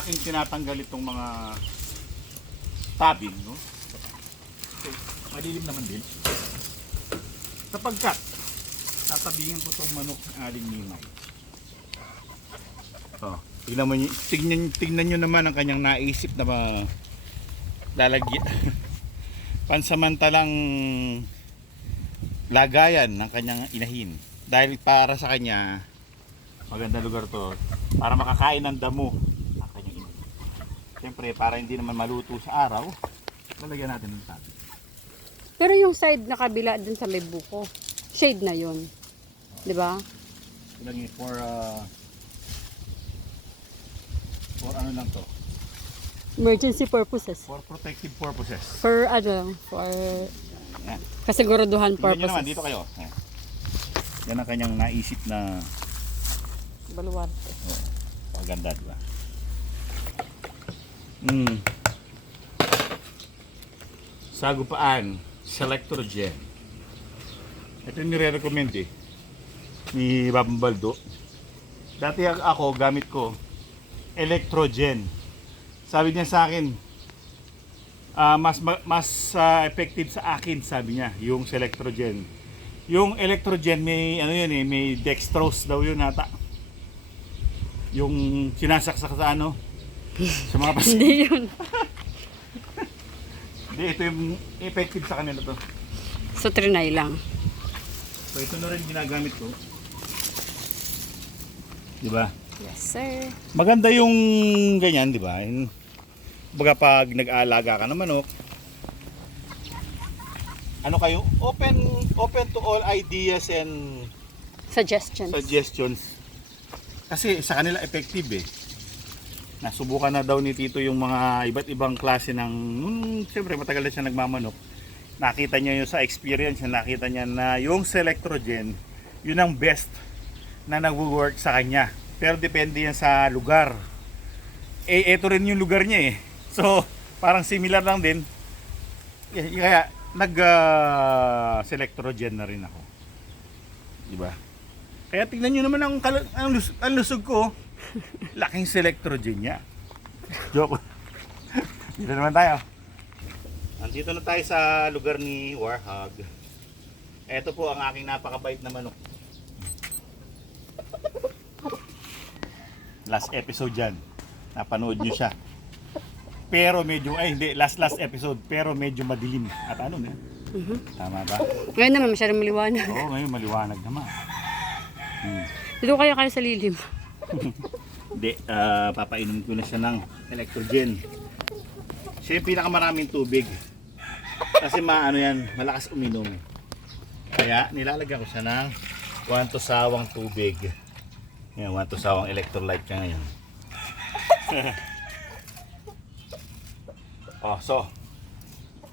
aking tinatanggal itong mga tabing, no? So, malilim naman din. Sapagkat tatabingin ko itong manok ng aling nimay. Oh, tignan nyo naman ang kanyang naisip na lalagyan pansamantalang lagayan ng kanyang inahin. Dahil para sa kanya, maganda lugar to, para makakain ng damo ang kanyang inahin. Siyempre, para hindi naman maluto sa araw, lalagyan natin ng tabi. Pero yung side na kabila dun sa may buko, shade na yun. Di ba? Ilagay for ano lang to? Emergency purposes. For protective purposes. For Yan. kasiguraduhan Tingnan nyo naman, purposes. dito kayo. Yan. Yan ang kanyang naisip na Baluarte. maganda, di ba? Sagupaan, Selectrogen. Ito yung nire-recommend ni Babambaldo. Dati ako, gamit ko Electrogen. Sabi niya sa akin, mas effective sa akin, sabi niya, yung Selectrogen. Yung Electrogen may ano yun may dextrose daw yun ata. Yung sinasaksak sa ano? Sa mga pasyente. Hindi yun. Hindi, ito yung effective sa kanila to. So, trinay lang. So ito na rin ginagamit ko. Di ba? Yes, sir. Maganda yung ganyan, di ba? Baga pag nag-aalaga ka ng manok, ano kayo? Open to all ideas and Suggestions. suggestions. Kasi sa kanila effective Nasubukan na daw ni Tito yung mga iba't ibang klase ng siyempre matagal na siya nagmamanok. Nakita niya yung sa experience, nakita niya na yung Selectrogen, yun ang best na nag-work sa kanya. Pero depende yan sa lugar. Ito rin yung lugar niya So, parang similar lang din. Kaya nag-Selectrogen na rin ako. Diba? Kaya tingnan nyo naman ang lusog ko. Laking Selectrogen niya. Joke. Dito naman tayo. Nandito na tayo sa lugar ni Warhog. Ito po ang aking napakabait na manok. Last episode dyan. Napanood nyo siya. Pero medyo, last episode. Pero medyo madilim. At ano na? Tama ba? Ngayon naman masyadong maliwanag. Oo, ngayon maliwanag naman. Dito kayo sa lilim. Hindi, papainom ko na siya ng Electrogen. Siya yung pinakamaraming tubig. Kasi malakas uminom. Kaya nilalagyan ko siya ng 1 to sawang tubig. Yan, 1 to sawang electrolyte siya ngayon. So,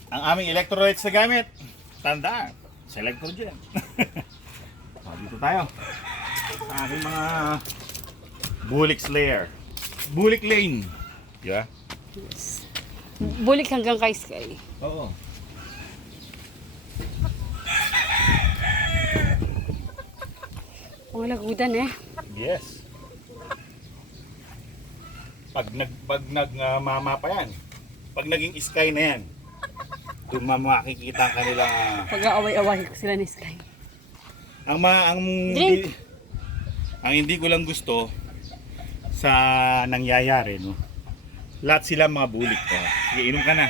ang aming electrolytes na gamit, tandaan, Selectrogen. Dito tayo. Sa aking mga Bulik Slayer. Bulik Lane. Diba? Yes. Bulik hanggang kay Sky. Oo. Ang lagudan Yes. Pag nagmama pa yan, pag naging Sky na yan, doon makikita ang kanilang Pag-aaway-away ko sila ni Sky. ang hindi ko lang gusto sa nangyayari, no? Lahat sila mga bulik. Sige, inom ka na.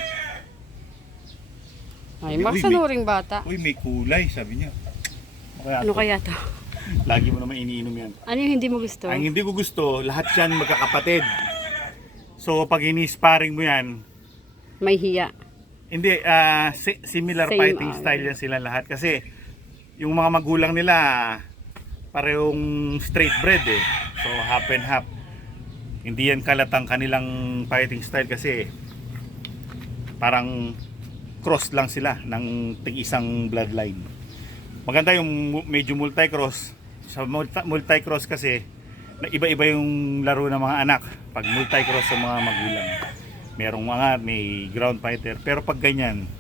Ay, makasanuring bata. Uy, may kulay, sabi niya. Ano kaya to? Lagi mo naman iniinom yan. Ano yung hindi mo gusto? Ang hindi ko gusto, lahat yan magkakapatid. So, pag ini-sparring mo yan, May hiya. hindi, similar Same, fighting style yan sila lahat. Kasi, yung mga magulang nila, parehong straight bred So, half and half. Hindi yan kalatang kanilang fighting style kasi parang cross lang sila ng tig-isang bloodline. Maganda yung medyo multi-cross. Sa multi-cross kasi, iba-iba yung laro ng mga anak pag multi-cross sa mga magulang. Merong may ground fighter. Pero pag ganyan,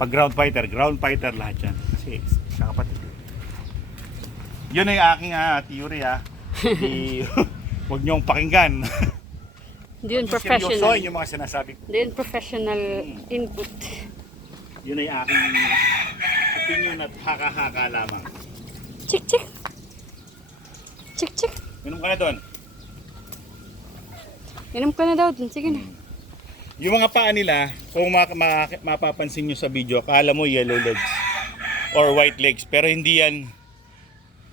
pag ground fighter lahat yan. Kasi sa kapatid. Yun ay aking theory Huwag niyong pakinggan. Hindi yun Seryoso professional. yung mga sinasabi ko. Hindi yun professional input. Yun ay aking opinion at haka-haka lamang. Chik chik. Chik chik. Minum ka na doon. Inom ka na daw dun. Sige na. Yung mga paa nila, kung mapapansin nyo sa video, akala mo yellow legs or white legs. Pero hindi yan,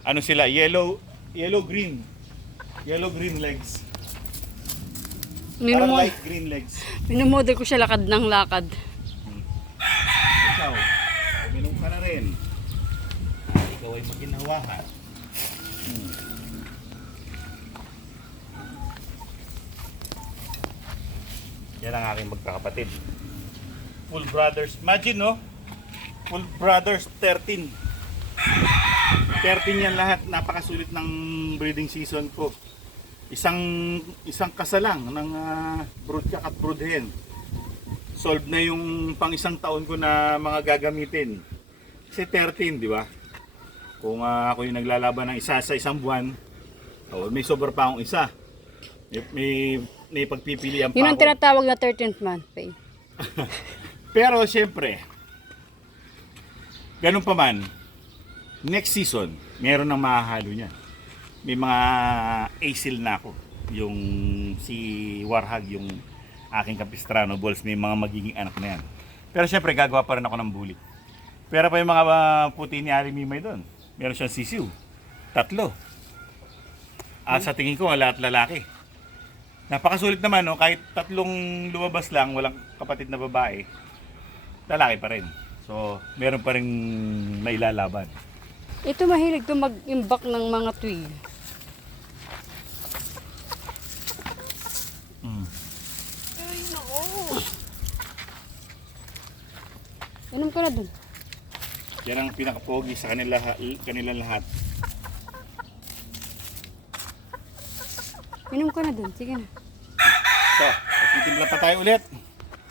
ano sila, yellow-green. Yellow-green legs. Parang light green legs. Minumodel ko siya lakad ng lakad. Ikaw, uminom ka na rin. Ikaw ay maginhawahan. Yan ang aking magkakapatid. Full brothers. Imagine, no? Full brothers 13. 13 yan lahat. Napakasulit ng breeding season ko. Isang kasalang ng broodcock at brood hen. Solve na yung pang isang taon ko na mga gagamitin. Kasi 13, di ba? Kung ako yung naglalaban ng isa sa isang buwan, may sobra pa akong isa. May pagpipilian pa Yun ang ako. tinatawag na 13th month pay. Pero siyempre, ganun pa man, next season, meron ng mahahalo niya. May mga asil na ako. Yung si Warhag, yung aking Capistrano Balls, may mga magiging anak na yan. Pero siyempre, gagawa pa rin ako ng bully. Pero pa yung mga puti ni Ari Mimay doon. Meron siyang sisiw. 3. Sa tingin ko, lahat lalaki. Napakasulit naman, no? Kahit 3 lumabas lang, walang kapatid na babae, lalaki pa rin. So, meron pa rin mailalaban. Ito mahilig to mag-imbak ng mga twig. Ay, nako. Inom ka na dun. Yan ang pinakapogi sa kanila lahat. Inom ka na dun. Sige na. So, titimpla pa tayo ulit.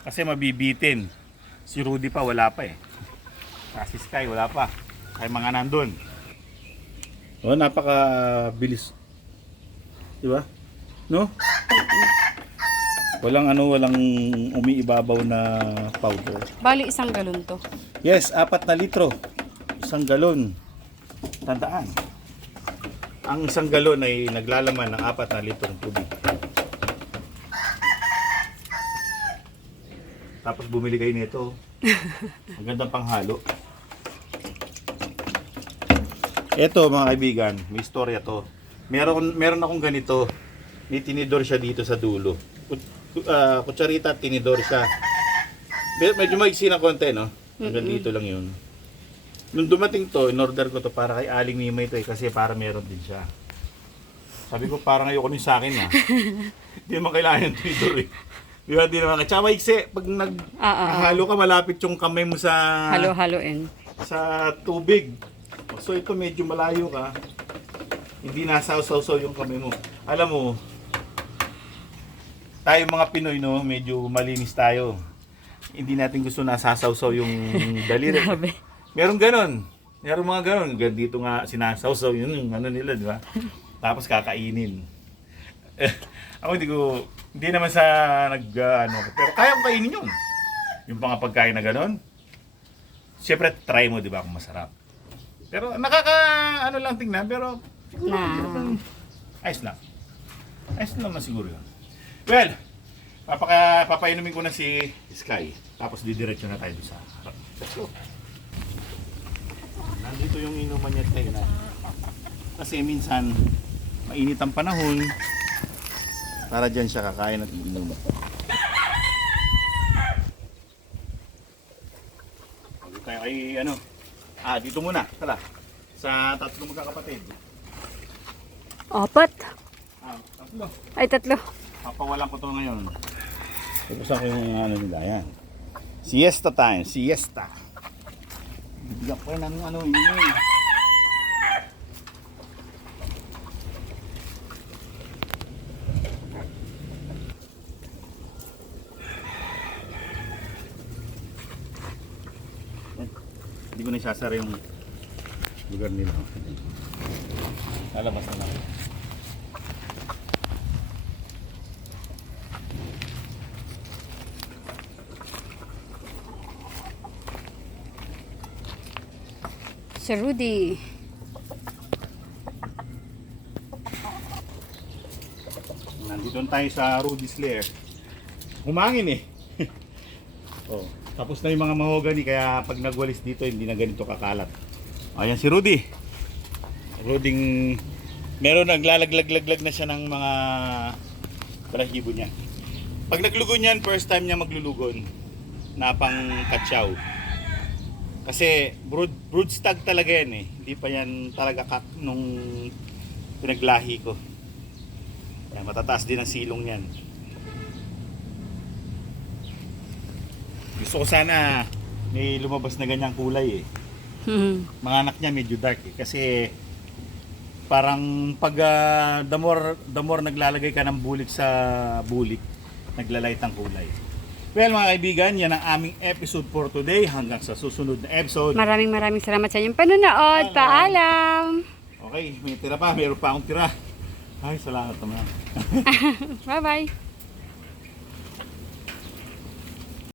Kasi mabibitin. Si Rudy pa, wala pa eh. Si Sky, wala pa. Kaya mga nandun. Oh, napakabilis. Di ba? No? Walang umiibabaw na powder. Bali, isang galon to. Yes, 4 na litro. 1 galon. Tandaan. Ang 1 galon ay naglalaman ng 4 na litrong tubig. Tapos bumili kayo nito. Ang gandang panghalo. Ito mga kaibigan, may istorya to. Meron akong ganito. May tinidor siya dito sa dulo. Kutsarita at tinidor siya. Medyo maigsi na konti, no? Hanggang dito lang yun. Nung dumating to, in-order ko to para kay Aling Mimay to eh, kasi para meron din siya. Sabi ko, parang ayoko din sa akin ha. Hindi naman kailangan yung tinidor eh. Di ba, di naman. Tsaka maigsi, pag naghalo ka, malapit yung kamay mo sa Halo-haloin. sa tubig. So ito medyo malayo ka. Hindi nasaw-saw yung kamay mo. Alam mo, tayo mga Pinoy, no, medyo malinis tayo. Hindi natin gusto nasasaw-saw yung daliri. Grabe. Meron ganon. Meron mga ganon. Dito nga sinasawsaw yun yung ano nila, di ba? Tapos kakainin. Ako hindi naman sa pero kaya kong kainin yun. Yung mga pagkain na ganon. Siyempre, try mo, di ba, kung masarap. Pero lang tingnan, pero ayos na. Ayos na naman siguro yun. Well, papainumin ko na si Sky. Tapos didiretso na tayo sa harap. Let's go. Nandito yung inuman niya tayo na. Kasi minsan, mainit ang panahon. Para dyan siya kakain at inom. Dito tayo ay dito muna. Tala. Sa 3 magkakapatid. 4. 3. Ay, 3. Papawalan ko to ngayon. Tupusan ko yung nila. Yan. Siesta time. Siesta. Bibigyan ko ng yun. Hindi ko na isasara yung lugar nila. Lalabas na lang. si Rudy. Nandito tayo sa Rudy's Lair. Humangin eh. Oh, tapos na yung mga mahogany kaya pag nagwalis dito hindi na ganito kakalat. Ayan si Rudy. Ruding meron naglalaglag-laglag na siya ng mga balahibo niya. Pag naglugon yan, first time niya maglulugon na pang katsaw. Kasi brood stag talaga yan eh. Hindi pa yan talaga kak nung pinaglahi ko. Yan, matataas din ang silong yan. Gusto ko sana may lumabas na ganyang kulay eh. Mga anak niya medyo dark eh. Kasi parang pag the more naglalagay ka ng bulik sa bulik, naglalight ang kulay. Well mga kaibigan, yan ang aming episode for today. Hanggang sa susunod na episode. Maraming salamat sa inyong panonood. Paalam! Okay, may tira pa. Meron pa akong tira. Ay, salamat naman. Bye-bye!